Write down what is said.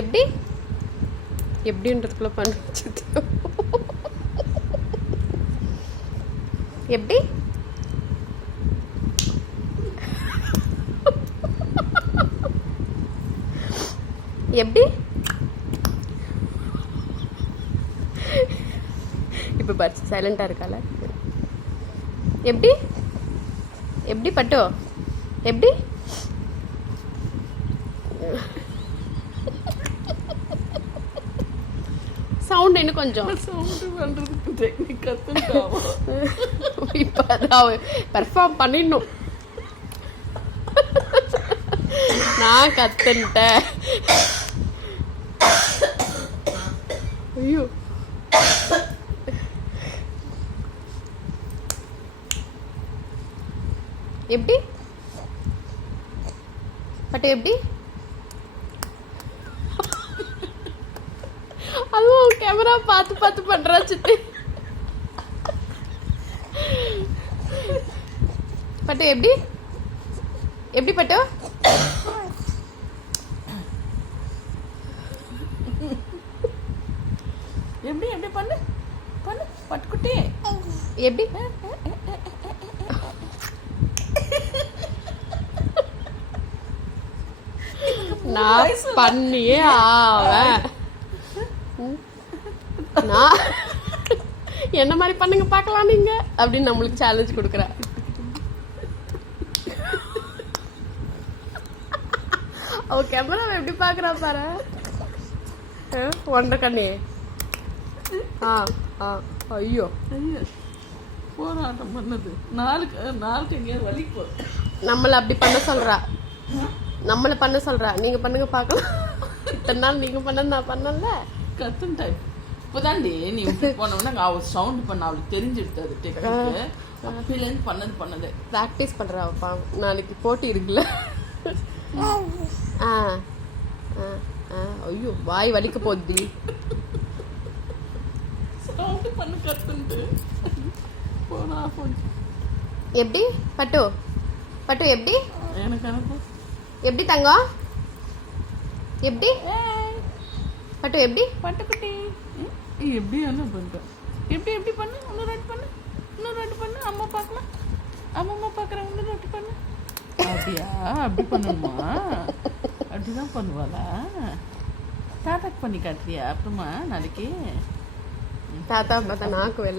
எப்படி எப்படின்றதுக்குள்ள பண்ண எப்படி எப்படி இப்போ பாரு சைலண்டா இருக்கால. எப்படி எப்படி பட்டோ எப்படி சவுண்ட் இன்னும் கொஞ்சம் இப்போ அதான் பெர்ஃபார்ம் பண்ணிடணும். நான் கத்துன்ட்டேன். ஐயோ எப்படி பட்டு எப்படி அதுவும் கேமரா பார்த்து பார்த்து பண்றா சித்தி. பட்டு எப்படி எப்படி பட்டு எப்படி எப்படி பண்ணு பண்ணு பட்டுக்குட்டி எப்படி நான் பண்ணியே ஆவேன். நான் என்ன மாதிரி பண்ணுங்க பார்க்கலாம் நீங்க அப்படின்னு நம்மளுக்கு சேலஞ்ச் கொடுக்குற. அவ கேமராவை எப்படி பாக்குறா பாரு. ஒன்றரை கண்ணே. ஐயோ போராட்டம் பண்ணது நாளுக்கு எங்கேயாவது வலி போ. நம்மள அப்படி பண்ண சொல்றா. நம்மள பண்ண சொல்றா. நீங்க பண்ணுங்க பார்க்கலாம். இத்தனை நாள் நீங்க பண்ணது நான் பண்ணல. கத்துன்ட்டாய் இப்போதாண்டி நீ விட்டு போனோம்னா அவள் சவுண்ட் பண்ண அவளுக்கு தெரிஞ்சிடுது. அது டெக்னிக்கு அப்பையிலேருந்து பண்ணது ப்ராக்டிஸ் பண்றா. நாளைக்கு போட்டி இருக்குல்ல. ஐயோ வாய் வலிக்க போகுது. சவுண்ட் பண்ண கத்துன்ட்டு போனா எப்படி பட்டு பட்டு எப்படி எனக்கு அனுப்பு எப்படி தங்கம் எப்படி பட்டு எப்படி பட்டுக்குட்டி எப்படி என்ன பண்ணுறோம் எப்படி எப்படி பண்ணு இன்னொரு ரெண்டு பண்ணு அம்மா பார்க்கலாம் அம்மா பார்க்குறேன் இன்னொரு ரெண்டு பண்ணு. அப்படியா அப்படி பண்ணணுமா? அப்படிதான் பண்ணுவாளா? தாத்தாக்கு பண்ணி காட்டுறியா அப்புறமா நாளைக்கு? தாத்தா பார்த்தா நாக்கு வெளில